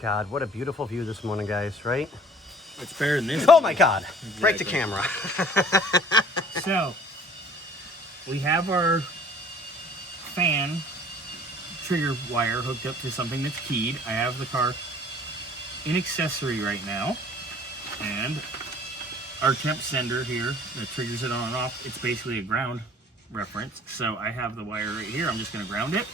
God, what a beautiful view this morning, guys, right? It's better than this. Oh my God, Exactly. break the camera. So, we have our fan trigger wire hooked up to something that's keyed. I have the car in accessory right now, and our temp sender here that triggers it on and off, it's basically a ground reference. So I have the wire right here. I'm just going to ground it.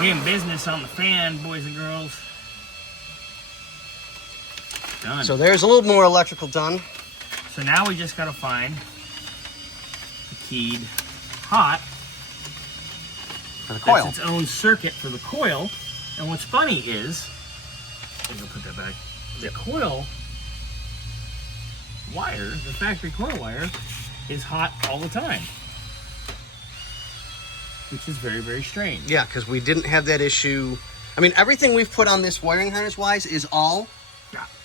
We in business on the fan, boys and girls. Done. So there's a little more electrical done. So now we just gotta find the keyed hot. For the coil. That's its own circuit for the coil. And what's funny is, I'll put that back. The coil wire, the factory coil wire, is hot all the time. Which is very, very strange. Yeah, because we didn't have that issue. I mean, everything we've put on this wiring harness-wise is all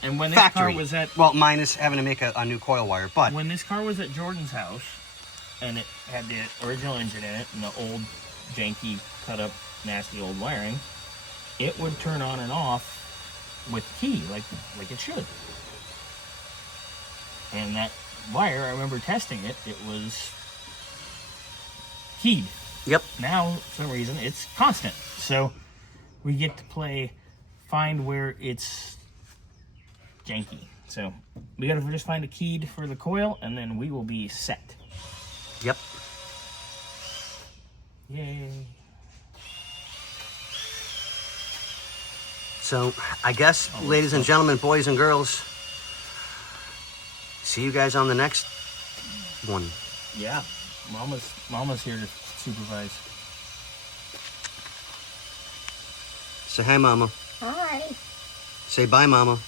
And when this factory. car was at minus having to make a new coil wire, but when this car was at Jordan's house, and it had the original engine in it and the old janky, cut up, nasty old wiring, it would turn on and off with key, like it should. And that wire, I remember testing it, it was keyed. Yep. Now, for some reason, it's constant. So we get to find where it's janky. So we gotta just find a keyed for the coil, and then we will be set. Yep. Yay. So I guess, ladies and gentlemen, boys and girls, see you guys on the next one. Yeah. Mama's here to supervise. Say hi, Mama. Hi. Say bye, Mama.